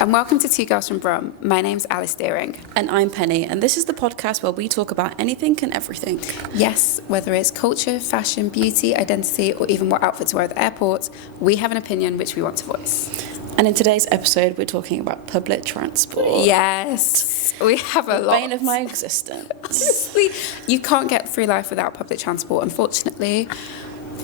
and welcome to Two Girls from Brum. My name's Alice Deering. And I'm Penny, and this is the podcast where we talk about anything and everything. Yes, whether it's culture, fashion, beauty, identity, or even what outfit to wear at the airport, we have an opinion which we want to voice. And in today's episode, we're talking about public transport. Yes, we have a lot. The bane of my existence. Honestly, you can't get through life without public transport, unfortunately.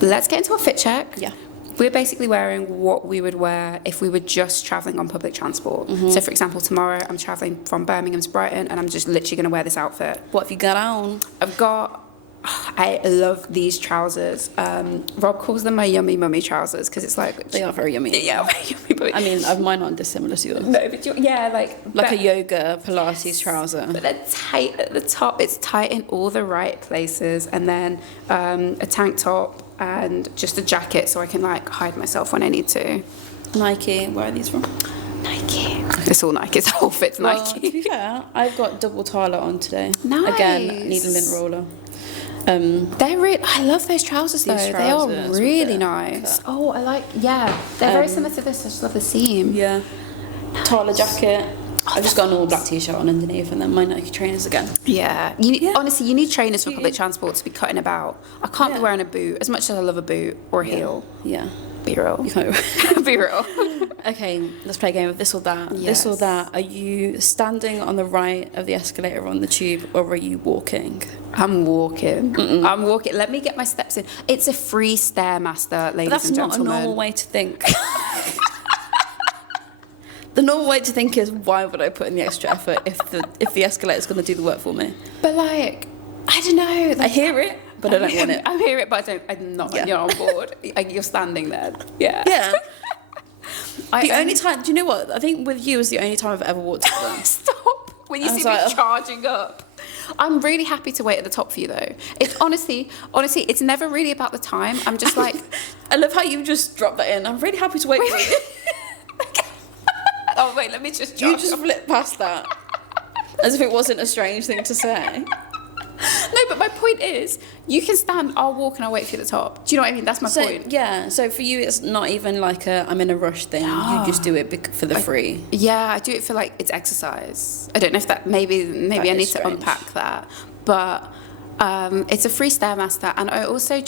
Let's get into a fit check. Yeah. We're basically wearing what we would wear if we were just travelling on public transport. Mm-hmm. So, for example, tomorrow I'm travelling from Birmingham to Brighton and I'm just literally going to wear this outfit. What have you got on? I love these trousers. Rob calls them my yummy mummy trousers because it's like... They are very yummy. Yeah, very yummy. But I mean, mine aren't dissimilar to yours. No, but yeah, like a yoga Pilates trouser. But they're tight at the top. It's tight in all the right places. And then a tank top and just a jacket so I can like hide myself when I need to. Nike. Where are these from? Nike. It's all Nike. It's whole fit's Nike. To be fair, I've got double Tyler on today. Nice. Again, needle and roller. I love those trousers though. They are really nice. Oh, they're very similar to this. I just love the seam. Yeah. Tyler jacket. I've just got an all black t-shirt on underneath and then my Nike trainers again. Yeah. Honestly, you need trainers for public transport to be cutting about. I can't be wearing a boot as much as I love a boot or a heel. Yeah. Be real. You can't be real. Okay, let's play a game of this or that. Yes. This or that. Are you standing on the right of the escalator on the tube or are you walking? I'm walking. Mm-mm. I'm walking. Let me get my steps in. It's a free Stairmaster, ladies and gentlemen. That's not a normal way to think. The normal way to think is, why would I put in the extra effort if the escalator's going to do the work for me? But like, I don't know. Like, I hear it, but I don't want it. I hear it, but I'm not. You're on board. You're standing there. Yeah. Yeah. The only time, do you know what? I think with you is the only time I've ever walked to them. Stop. When you see me charging up. I'm really happy to wait at the top for you though. It's honestly, it's never really about the time. I'm just like... I love how you just dropped that in. I'm really happy to wait for you. Oh wait, let me just... You just flipped past that. As if it wasn't a strange thing to say. No, but my point is, you can stand, I'll walk and I'll wait for you at the top. Do you know what I mean? That's my point. Yeah, so for you, it's not even like I'm in a rush thing. You just do it for the free. Yeah, I do it for like, it's exercise. I don't know if that, maybe I need to unpack that. But it's a free Stairmaster. And I also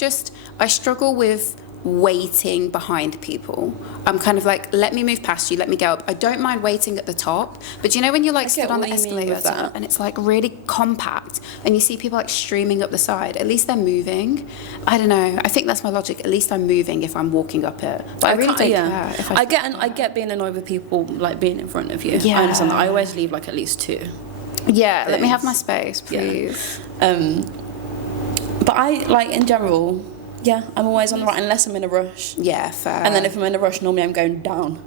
I struggle with waiting behind people. I'm kind of like, let me move past you, let me go up. I don't mind waiting at the top, but you know when you're like stood on the escalator and it's like really compact and you see people like streaming up the side, at least they're moving. I don't know, I think that's my logic. At least I'm moving if I'm walking up it, but I really don't care if I get being annoyed with people like being in front of you. I understand that. I always leave like at least two let me have my space, please. But I like in general, I'm always on the right unless I'm in a rush. Yeah, fair. And then if I'm in a rush, normally I'm going down.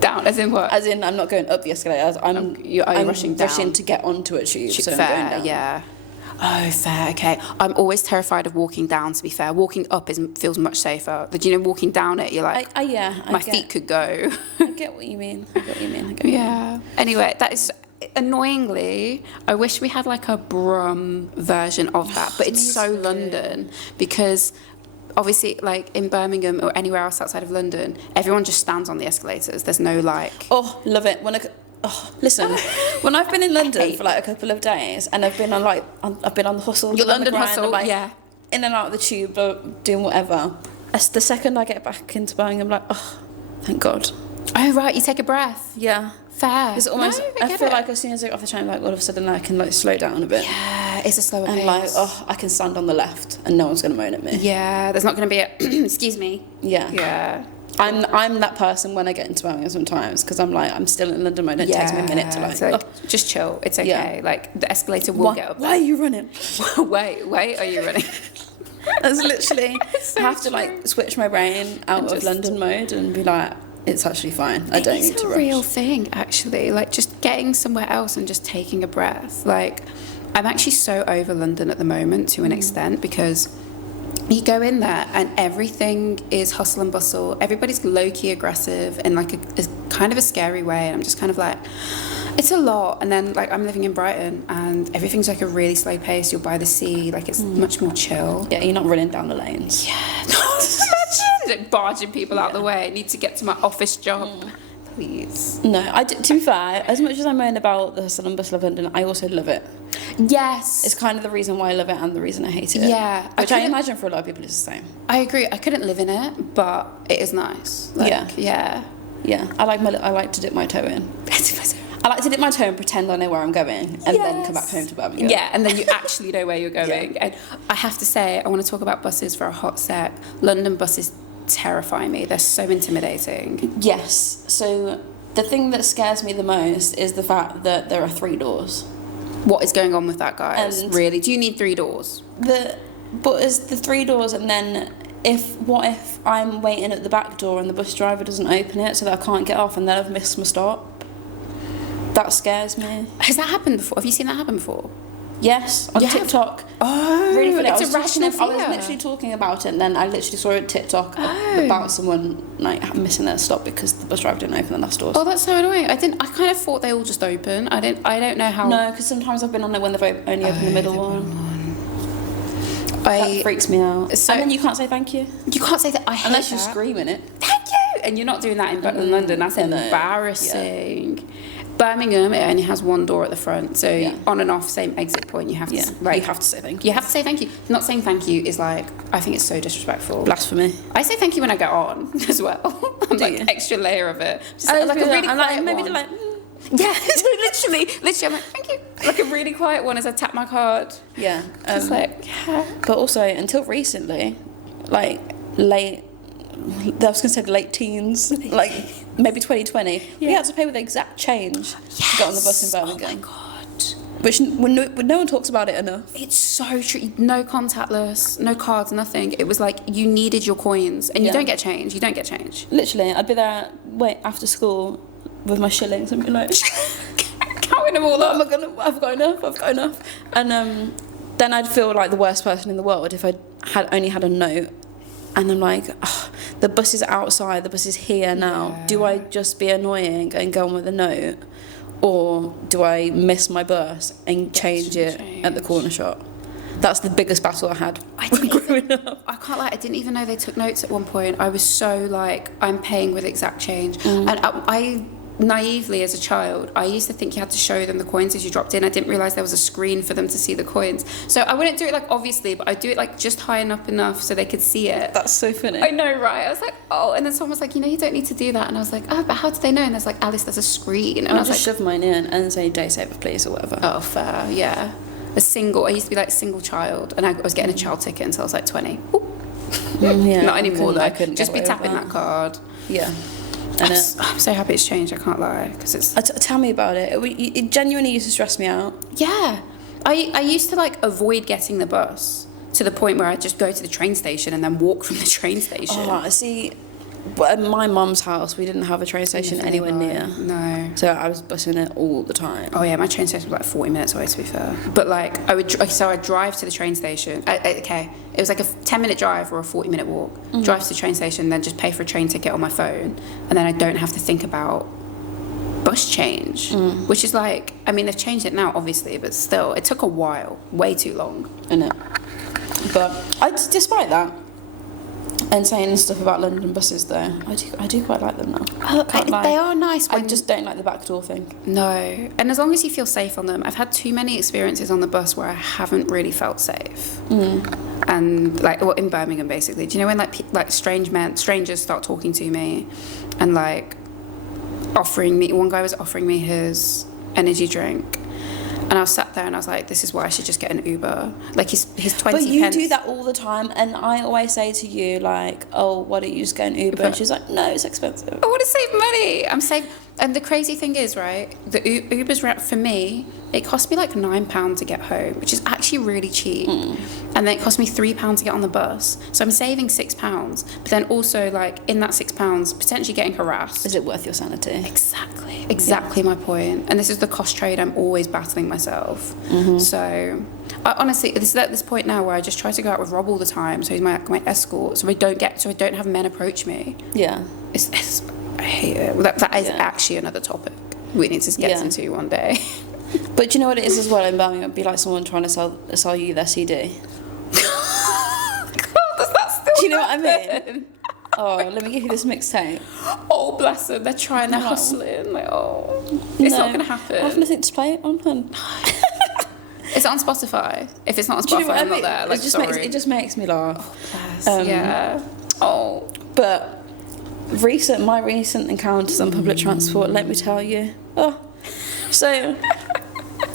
Down, as in what? As in, I'm not going up the escalator. I'm rushing down. Rushing to get onto a tube, so fair, I'm going down. Yeah. Oh, fair, okay. I'm always terrified of walking down, to be fair. Walking up feels much safer. But, walking down it, you're like, my feet could go. I get what you mean. Anyway, that is... Annoyingly, I wish we had like a Brum version of that, but it's so London because obviously like in Birmingham or anywhere else outside of London, everyone just stands on the escalators. There's no like... Oh, love it. Listen, when I've been in London for like a couple of days and I've been on the hustle. Your London hustle, like, in and out of the tube, doing whatever. The second I get back into Birmingham, I'm like, oh, thank God. Oh, right, you take a breath. Yeah. Fair. It's almost, I feel like as soon as I get off the train, like all of a sudden I can like slow down a bit. Yeah, it's a slower pace. And like, I can stand on the left and no one's going to moan at me. Yeah, there's not going to be a, excuse me. Yeah. Yeah. I'm that person when I get into Birmingham sometimes because I'm like, I'm still in London mode. It takes me a minute to like just chill. It's okay. Yeah. Like the escalator will get up there. Why are you running? Wait, are you running? That's literally, I have to like switch my brain out of London mode and be like, it's actually fine. I don't need to rush. It's a real thing, actually. Like, just getting somewhere else and just taking a breath. Like, I'm actually so over London at the moment to an extent because you go in there and everything is hustle and bustle. Everybody's low-key aggressive in, like, a kind of a scary way. And I'm just kind of like, it's a lot. And then, like, I'm living in Brighton and everything's, like, a really slow pace. You're by the sea. Like, it's much more chill. Yeah, you're not running down the lanes. Yeah. Imagine barging people out the way. I need to get to my office job. please. No, to be fair, as much as I moan about the hustle and bustle of London, I also love it. Yes. It's kind of the reason why I love it and the reason I hate it. Yeah. Which I imagine for a lot of people is the same. I agree. I couldn't live in it, but it is nice. Like, yeah. Yeah. I like to dip my toe in. I like to dip my toe and pretend I know where I'm going and then come back home to Birmingham. Yeah, and then you actually know where you're going. And I have to say, I want to talk about buses for a hot sec. London buses terrify me. They're so intimidating. Yes. So the thing that scares me the most is the fact that there are 3 doors. What is going on with that, guys? And really? Do you need 3 doors? But it's the 3 doors, and then what if I'm waiting at the back door and the bus driver doesn't open it so that I can't get off and then I've missed my stop? That scares me. Has that happened before? Have you seen that happen before? Yes, on TikTok. Oh, really funny. it's a rational fear. I was literally talking about it, and then I literally saw a TikTok about someone like missing their stop because the bus driver didn't open the last doors. Oh, that's so annoying. I kind of thought they all just open. I don't know how. No, because sometimes I've been on it when they've only opened the middle one. That freaks me out. So, and then you can't say thank you. You can't say that. I hate unless that. you're screaming it. Thank you, and you're not doing that in London. That's embarrassing. Yeah. Birmingham, it only has 1 door at the front, so on and off, same exit point. You have to, you have to say thank you. You have to say thank you. Not saying thank you is like, I think it's so disrespectful. Blasphemy. I say thank you when I get on as well. I'm like extra layer of it. Just like a really quiet maybe one. like. Yeah, literally, I'm like thank you. Like a really quiet one as I tap my card. Yeah, just like. Yeah. But also until recently, like I was gonna say the late teens, like maybe 2020. We had to pay with exact change to get on the bus in Birmingham. Oh my god! Which no one talks about it enough. It's so true. No contactless, no cards, nothing. It was like you needed your coins, and you don't get change. You don't get change. Literally, I'd be there after school with my shillings and be like counting them all up. I've got enough. And then I'd feel like the worst person in the world if I had only had a note. And I'm like, oh, the bus is outside, the bus is here now. Yeah. Do I just be annoying and go on with a note? Or do I miss my bus and change it at the corner shop? That's the biggest battle I had growing up. I can't lie, I didn't even know they took notes at one point. I was so like, I'm paying with exact change. And I naively as a child, I used to think you had to show them the coins as you dropped in. I didn't realise there was a screen for them to see the coins. So I wouldn't do it like obviously, but I'd do it like just high enough so they could see it. That's so funny. I know, right? I was like, oh, and then someone was like, you don't need to do that. And I was like, oh, but how do they know? And there's like, Alice, there's a screen. And I was just like, shove mine in and say day saver please or whatever. Oh, fair, yeah. I used to be like a single child, and I was getting a child ticket until I was like 20. Not anymore though. I couldn't just be tapping that card. Yeah. I'm so happy it's changed. I can't lie, because it's. Tell me about it. It genuinely used to stress me out. Yeah, I used to like avoid getting the bus to the point where I'd just go to the train station and then walk from the train station. Oh, I see. At my mum's house, we didn't have a train station anywhere near. No. So I was busing it all the time. Oh yeah, my train station was like 40 minutes away, to be fair. But like, I'd drive to the train station. Okay, it was like a 10-minute drive or a 40-minute walk. Drive to the train station, then just pay for a train ticket on my phone, and then I don't have to think about bus change, which is like, I mean, they've changed it now, obviously, but still, it took a while, way too long. Innit? But despite that, and saying stuff about London buses though, I do quite like them now. They are nice. I just don't like the back door thing. No, and as long as you feel safe on them. I've had too many experiences on the bus where I haven't really felt safe. And like, well, in Birmingham basically. Do you know when like strangers start talking to me, and like one guy was offering me his energy drink. And I was sat there and I was like, this is why I should just get an Uber. Like, he's 20 But you pence. do that all the time. And I always say to you, like, oh, why don't you just get an Uber? And she's like, no, it's expensive. I want to save money. I'm saving. And the crazy thing is, right, the Uber's route for me, it cost me like £9 to get home, which is actually really cheap. And then it cost me £3 to get on the bus. So I'm saving £6. But then also, like, in that £6, potentially getting harassed. Is it worth your sanity? Exactly my point. And this is the cost trade I'm always battling myself. So I honestly, this is at this point now where I just try to go out with Rob all the time. So he's my escort. So I don't have men approach me. Yeah. I hate it. Well, that is actually another topic we need to get into one day. But do you know what it is as well in Birmingham? It'd be like someone trying to sell you their CD. God, does that still do you know what I mean? Oh, let me give you this mixtape. Oh, bless them. They're trying, they're hustling. Like, it's not going to happen. I have nothing to play it on, hun. It's on Spotify. If it's not on Spotify, I'm not there. Like, it just makes me laugh. Yeah. Oh. But my recent encounters on public transport, let me tell you. Oh. So,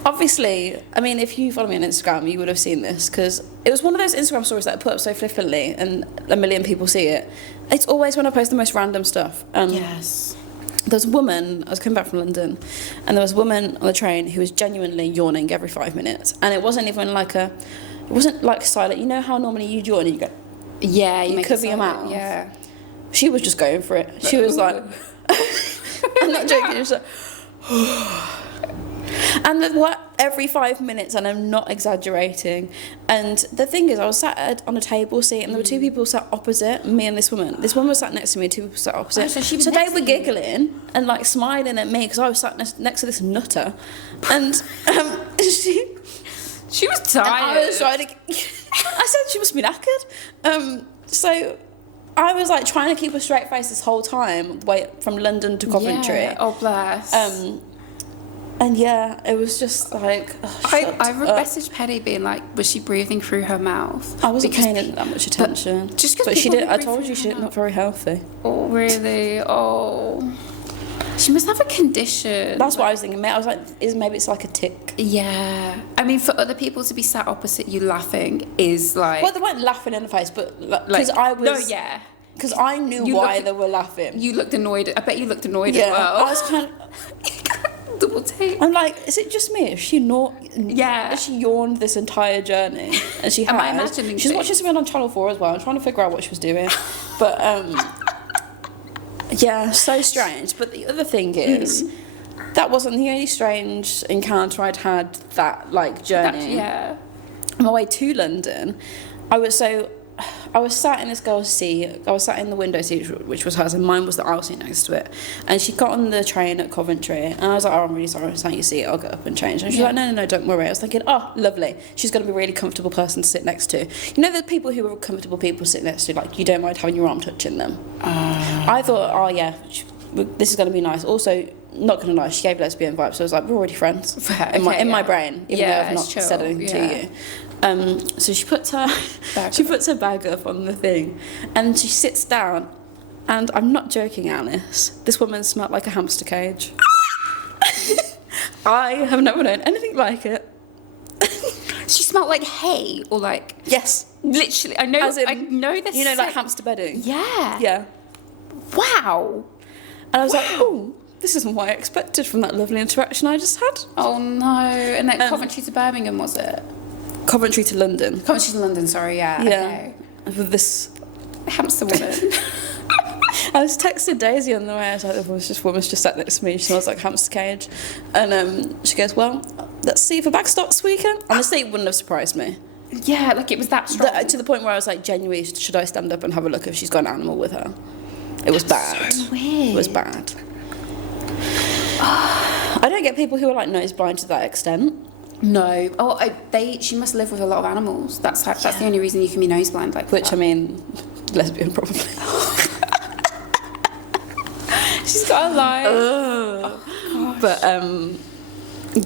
obviously, I mean, if you follow me on Instagram, you would have seen this, because it was one of those Instagram stories that I put up so flippantly and a million people see it. It's always when I post the most random stuff. Yes. There was a woman, I was coming back from London, and there was a woman on the train who was genuinely yawning every 5 minutes. And it wasn't even like it wasn't like silent. You know how normally you yawn and you go, yeah, you cover your mouth? Yeah. She was just going for it. She was like, I'm not joking, she was like, and every 5 minutes, and I'm not exaggerating. And the thing is, I was sat on a table seat, and there were two people sat opposite me and this woman. This woman was sat next to me, two people sat opposite. Oh, so they were giggling and like smiling at me because I was sat next to this nutter, and she was tired. I was trying to. I said she must be knackered. So I was like trying to keep a straight face this whole time, from London to Coventry. Yeah. Oh, bless. And yeah, it was just like... I messaged Penny being like, was she breathing through her mouth? I wasn't paying that much attention. Just because she did. I told you she's not very healthy. Oh, really? Oh. She must have a condition. That's what I was thinking. I was like, maybe it's like a tick. Yeah. I mean, for other people to be sat opposite you laughing is like... Well, they weren't laughing in the face, but... Because I was... No, yeah. Because I knew why they were laughing. You looked annoyed. I bet you looked annoyed as well. I was kind of... Double take. I'm like, is it just me? Is she not? Yeah. Has she yawned this entire journey? And she has. Am I imagining She's watching something on Channel 4 as well. I'm trying to figure out what she was doing. But, yeah, so strange. But the other thing is, that wasn't the only strange encounter I'd had that, like, journey. Yeah. On my way to London, I was sat in this girl's seat. I was sat in the window seat, which was hers, and mine was the aisle seat next to it. And she got on the train at Coventry, and I was like, oh, I'm really sorry, I'm sat in your seat, I'll get up and change. And she's like, no, don't worry. I was thinking, oh, lovely. She's going to be a really comfortable person to sit next to. You know the people who are comfortable people to sit next to, like, you don't mind having your arm touching them. I thought, oh, yeah, this is going to be nice. Also, not going to lie, she gave lesbian vibes, so I was like, we're already friends. In my brain, even though I've not said anything to you. So she puts her bag up on the thing, and she sits down, and I'm not joking, Alice, this woman smelled like a hamster cage. I have never known anything like it. She smelled like hay, or like... Yes. Literally, I know this. You know, like hamster bedding? Yeah. Yeah. Wow. And I was like, oh, this isn't what I expected from that lovely interaction I just had. Oh no. And then Coventry to Birmingham, was it? Coventry to London. Coventry to London, sorry, yeah. Yeah. Okay. With this hamster woman. I was texting Daisy on the way. I was like, this woman's just sat next to me. She smells like a hamster cage. And she goes, well, let's see if her bag stops this weekend. Honestly, it wouldn't have surprised me. Yeah, like it was that strong. To the point where I was like, genuinely, should I stand up and have a look if she's got an animal with her? It was bad. So weird. It was bad. I don't get people who are like nose blind to that extent. No. Oh, she must live with a lot of animals. That's the only reason you can be nose blind like Which, that. I mean, lesbian probably. She's got a lie. Oh, but,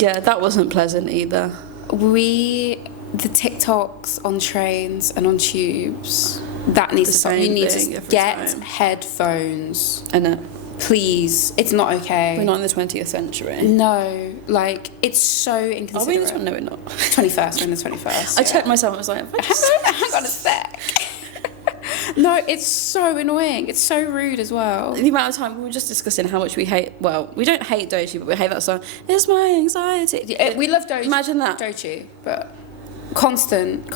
yeah, that wasn't pleasant either. The TikToks on trains and on tubes, that needs to stop. You need to get headphones. I know. Please, it's not okay. We're not in the 20th century. No, like, it's so inconsiderate. Are we in this one? No, we're not. 21st, we're in the 21st. I checked myself, I was like, hang on a sec. No, it's so annoying. It's so rude as well. The amount of time, we were just discussing how much we hate, well, we don't hate Doechii, but we hate that song. It's my anxiety. We love Doechii. Imagine that. Doechii, but constant.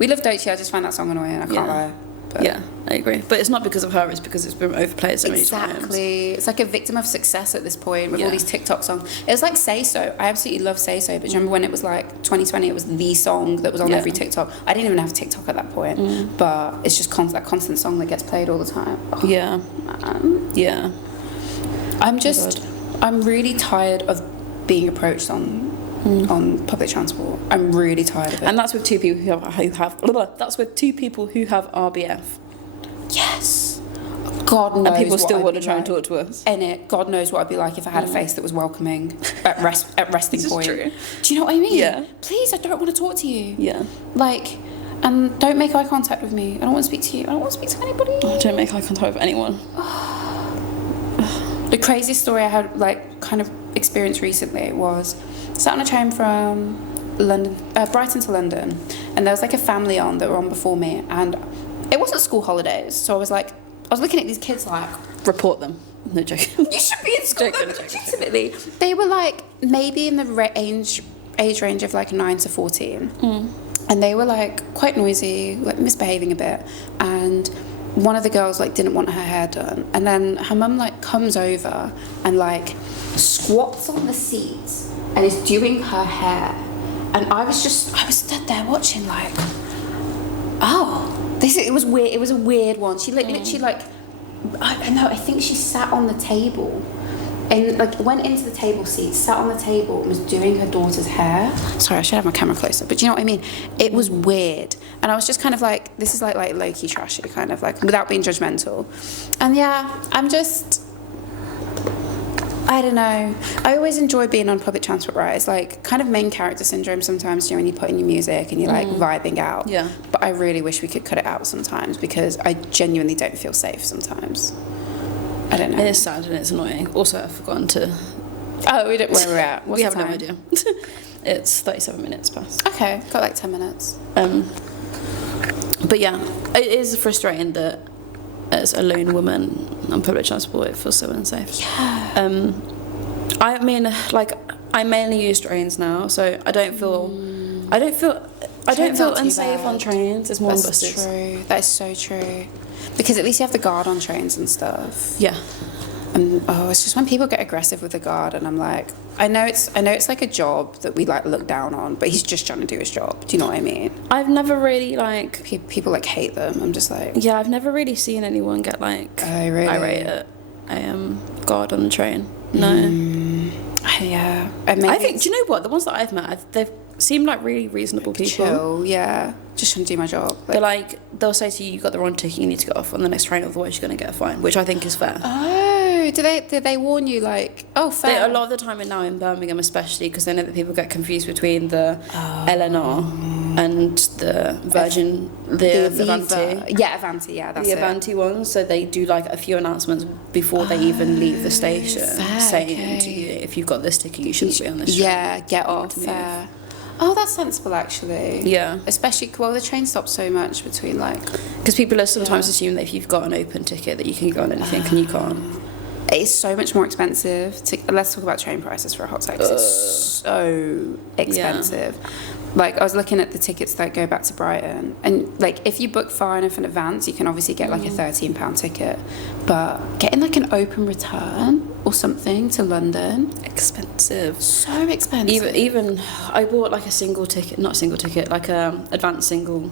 We love Doechii, I just find that song annoying, I can't lie. But yeah, I agree. But it's not because of her, it's because it's been overplayed so many times. Exactly. It's like a victim of success at this point with all these TikTok songs. It was like Say So. I absolutely love Say So, but do you remember when it was like 2020, it was the song that was on every TikTok? I didn't even have TikTok at that point, but it's just that constant song that gets played all the time. Oh, yeah. Man. Yeah. I'm really tired of being approached on public transport. I'm really tired of it. And that's with two people who have RBF. Yes. God knows. And people what still I'd want to be try and like. talk to us. In it, God knows what I'd be like if I had a face that was welcoming at resting This is point. true. Do you know what I mean? Yeah. Please, I don't want to talk to you. Yeah. Like, and don't make eye contact with me. I don't want to speak to you. I don't want to speak to anybody. Don't make eye contact with anyone. The craziest story I had, like, kind of experienced recently was sat on a train from Brighton to London, and there was like a family on that were on before me, and it wasn't school holidays, so I was looking at these kids like, Report them. No joking. you should be in school. Joking. Legitimately, they were like maybe in the age range of like 9 to 14, and they were like quite noisy, like misbehaving a bit, and one of the girls like didn't want her hair done, and then her mum like comes over and like squats on the seat and is doing her hair, and I was stood there watching like, oh, it was weird. It was a weird one. She literally like, I know, I think she sat on the table and like went into the table seat, sat on the table and was doing her daughter's hair. Sorry, I should have my camera closer, but do you know what I mean? It was weird. And I was just kind of like, this is like low-key trashy, kind of like, without being judgmental. And yeah, I don't know. I always enjoy being on public transport rides, like kind of main character syndrome sometimes, you know, when you put in your music and you're like vibing out. Yeah. But I really wish we could cut it out sometimes because I genuinely don't feel safe sometimes. I don't know. It is sad and it's annoying. Also, I've forgotten to... Oh, we don't where we're at. What's we the have no time? idea. It's 37 minutes past. Okay, got like 10 minutes. But yeah, it is frustrating that as a lone woman on public transport, it feels so unsafe. Yeah. I mean, like, I mainly use trains now, so I don't feel unsafe on trains. It's more on buses. That's true. That is so true. Because at least you have the guard on trains and stuff. Yeah. And it's just when people get aggressive with the guard, and I'm like, I know it's like a job that we like look down on, but he's just trying to do his job. Do you know what I mean? I've never really like people like hate them. I'm just like, yeah, I've never really seen anyone get like irate at guard on the train. No. Yeah. I think. Do you know what? The ones that I've met, they've seemed like really reasonable people. Chill. Yeah. Just trying to do my job. They'll say to you, "You got the wrong ticket. You need to get off on the next train, otherwise you're going to get a fine," which I think is fair. Oh, did they warn you like? Oh, fair. A lot of the time now in Birmingham, especially because they know that people get confused between the LNR and the Virgin, the Avanti. Yeah, Avanti. Yeah, that's the Avanti ones. So they do like a few announcements before they even leave the station, saying to you, "If you've got this ticket, you shouldn't be on this train." Yeah, get off. Fair. Oh, that's sensible, actually. Yeah. Especially, the train stops so much between, like... Because people are sometimes assume that if you've got an open ticket that you can go on anything, and you can't. It's so much more expensive. Let's talk about train prices for a hot second. It's so expensive. Yeah. Like, I was looking at the tickets that go back to Brighton, and, like, if you book far enough in advance, you can obviously get, like, a £13 ticket. But getting, like, an open return or something to London... Expensive. So expensive. Even I bought, like, like a advanced single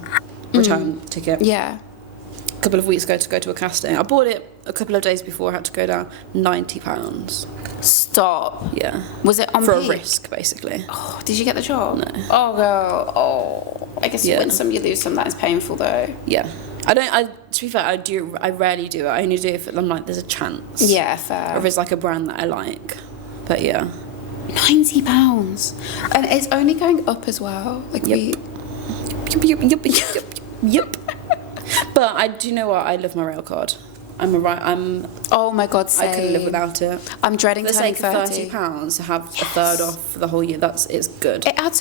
return ticket. Yeah. A couple of weeks ago to go to a casting. I bought it a couple of days before. I had to go down £90. Stop. Yeah. Was it on for peak? A risk, basically? Oh, did you get the job? No. Oh, girl. Oh, I guess you win some, you lose some. That is painful, though. Yeah. To be fair, I rarely do it. I only do it if I'm like, there's a chance. Yeah, fair. Or if it's like a brand that I like. But yeah. £90. And it's only going up as well. Like, yep. But do you know what? I love my rail card. Oh my God, same. I couldn't live without it. I'm dreading turning 30. For the sake of £30 to have a third off for the whole year, it's good. It adds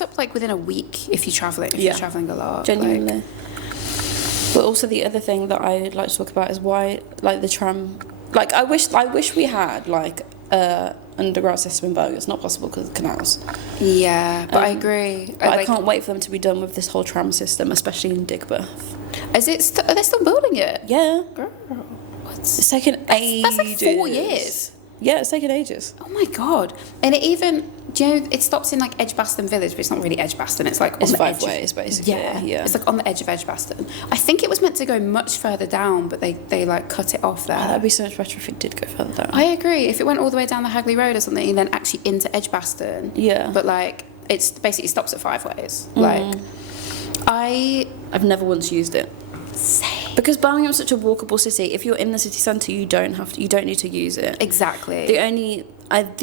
up like within a week if you're travelling a lot. Genuinely. Like. But also the other thing that I'd like to talk about is why, like, the tram, like, I wish we had like underground system in Birmingham. It's not possible because of canals. Yeah, but I agree. But I can't wait for them to be done with this whole tram system, especially in Digbeth. Is it? Are they still building it? Yeah. Girl, what? It's taken ages. That's like 4 years. Yeah, it's taken ages. Oh my God! And it even, do you know, it stops in like Edgbaston Village, but it's not really Edgbaston. It's like on it's the 5 edge ways, basically. Yeah. It's like on the edge of Edgbaston. I think it was meant to go much further down, but they like cut it off there. Oh, that'd be so much better if it did go further down. I agree. If it went all the way down the Hagley Road or something, and then actually into Edgbaston. Yeah. But like, it's basically stops at 5 ways. Like, I've never once used it. Same. Because Birmingham's such a walkable city. If you're in the city centre, you don't need to use it. Exactly. The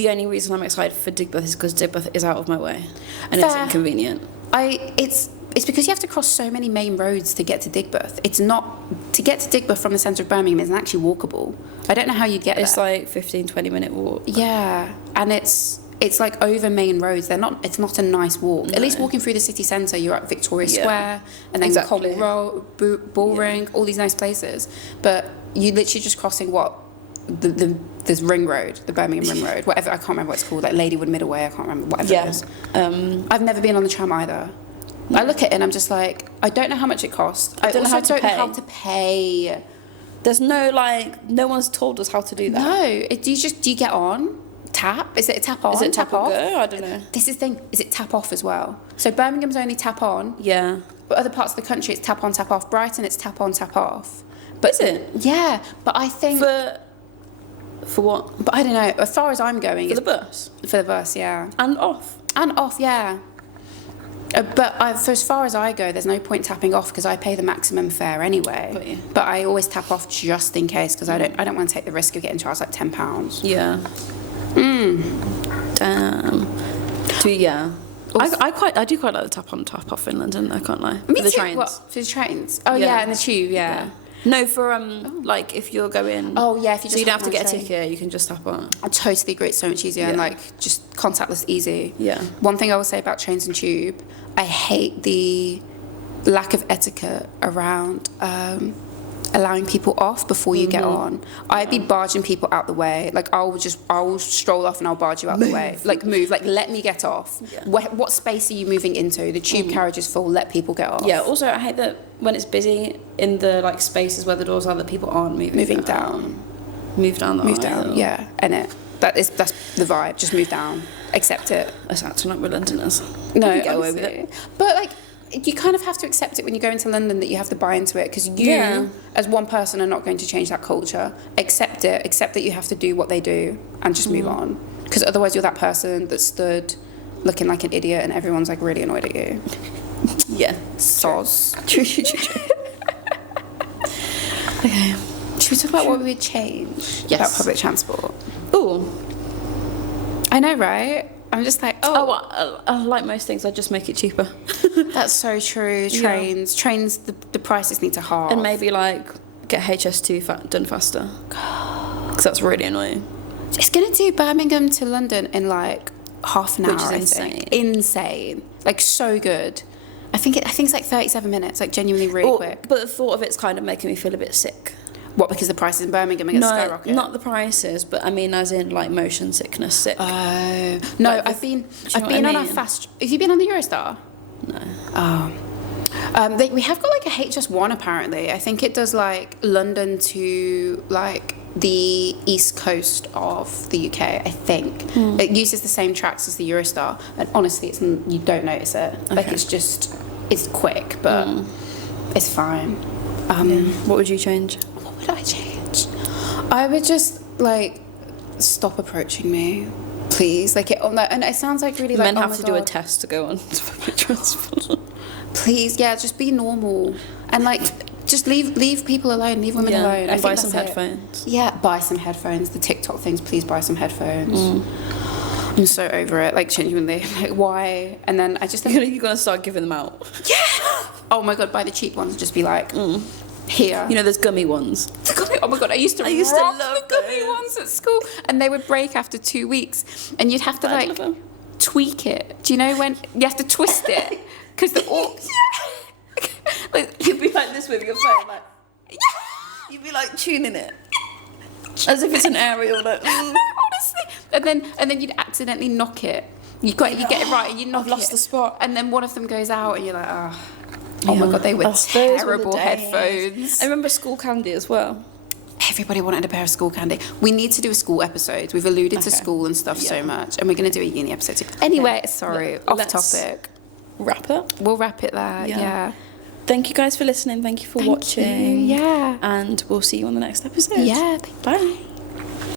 only reason I'm excited for Digbeth is because Digbeth is out of my way, and Fair. it's inconvenient. It's because you have to cross so many main roads to get to Digbeth. It's not to get to Digbeth from the centre of Birmingham isn't actually walkable. I don't know how you'd get there. It's like 15-20 minute walk. Yeah, and it's like over main roads. It's not a nice walk. No. At least walking through the city centre, you're at Victoria Square and then exactly. Common Road, Bullring, all these nice places. But you're literally just crossing this ring road, the Birmingham Ring Road, whatever, I can't remember what it's called, like Ladywood Middleway, I can't remember, whatever it is. I've never been on the tram either. I look at it and I'm just like, I don't know how much it costs. I don't know how to pay. There's no one's told us how to do that. No, do you get on? Tap? Is it a tap on? Is it tap off? off? Go? I don't know. This is the thing, is it tap off as well? So Birmingham's only tap on. Yeah. But other parts of the country it's tap on, tap off. Brighton it's tap on, tap off. But is it? Yeah, but I think... For what? But I don't know, as far as I'm going... For the bus? For the bus, yeah. And off? And off, yeah. For as far as I go, there's no point tapping off because I pay the maximum fare anyway. But I always tap off just in case because I don't want to take the risk of getting charged like £10. Yeah. Damn. Yeah. I do quite like the tap on, tap off in London. I can't lie. Me for the too. trains. What? For the trains? Oh yeah, and the tube. Yeah. No, for like if you're going. Oh yeah, if you just so you don't have to get a ticket, you can just tap on. I totally agree. It's so much easier and like just contactless, easy. Yeah. One thing I will say about trains and tube, I hate the lack of etiquette around allowing people off before you get on. I'd be barging people out the way. Like I'll stroll off and I'll barge you out the way. Like move. Like let me get off. Yeah. What space are you moving into? The tube carriage is full. Let people get off. Yeah. Also, I hate that when it's busy in the like spaces where the doors are, that people aren't moving down. Move down the aisle. Move down. Yeah. And that's the vibe. Just move down. Accept it. That's acting like we're Londoners. No, get away with it. But like. You kind of have to accept it when you go into London that you have to buy into it because you, as one person, are not going to change that culture. Accept it. Accept that you have to do what they do and just move on. Because otherwise you're that person that stood looking like an idiot and everyone's like really annoyed at you. Yeah. Soz. True. Okay. Should we talk about what we would change about public transport? Ooh. I know, right? I'm just like, like most things, I'd just make it cheaper. That's so true. Trains, the prices need to halve. And maybe like get HS2 done faster. Because that's really annoying. It's going to do Birmingham to London in like half an hour, which is insane. Insane. Like so good. I think it's like 37 minutes, like genuinely really quick. But the thought of it's kind of making me feel a bit sick. What, because the prices in Birmingham are going to skyrocket? No, not the prices, but I mean as in like motion sickness sick. Oh. No, like I've been on a fast... Have you been on the Eurostar? No. Oh. We have got like a HS1 apparently. I think it does like London to like the east coast of the UK, I think. It uses the same tracks as the Eurostar. And honestly, you don't notice it. Okay. Like it's quick, but it's fine. What would you change? What would I change? I would just like stop approaching me, please. Like and it sounds like really like men have to do a test to go on public transport. Please, just be normal and like just leave people alone, leave women alone, and buy some headphones. Yeah, buy some headphones. The TikTok things, please buy some headphones. I'm so over it. Like genuinely, like why? And then I just think you're gonna start giving them out. Yeah. Oh my god, buy the cheap ones. Just be like. Here. You know, there's gummy ones. Oh my god, I used to love the gummy ones at school, and they would break after 2 weeks, and you'd have to like tweak it. Do you know when you have to twist it? Because like, you'd be like this with your phone, like you'd be like tuning it as if it's an aerial. Like, honestly, and then you'd accidentally knock it. You get it right, and you knock I've lost the spot, and then one of them goes out, and you're like, oh my god, they were terrible headphones. I remember school candy as well. Everybody wanted a pair of school candy. We need to do a school episode. We've alluded to school and stuff so much, and we're going to do a uni episode too. Anyway, sorry, off topic. Wrap it. We'll wrap it there. Yeah. Thank you guys for listening. Thank you for watching. Yeah. And we'll see you on the next episode. Yeah. Bye.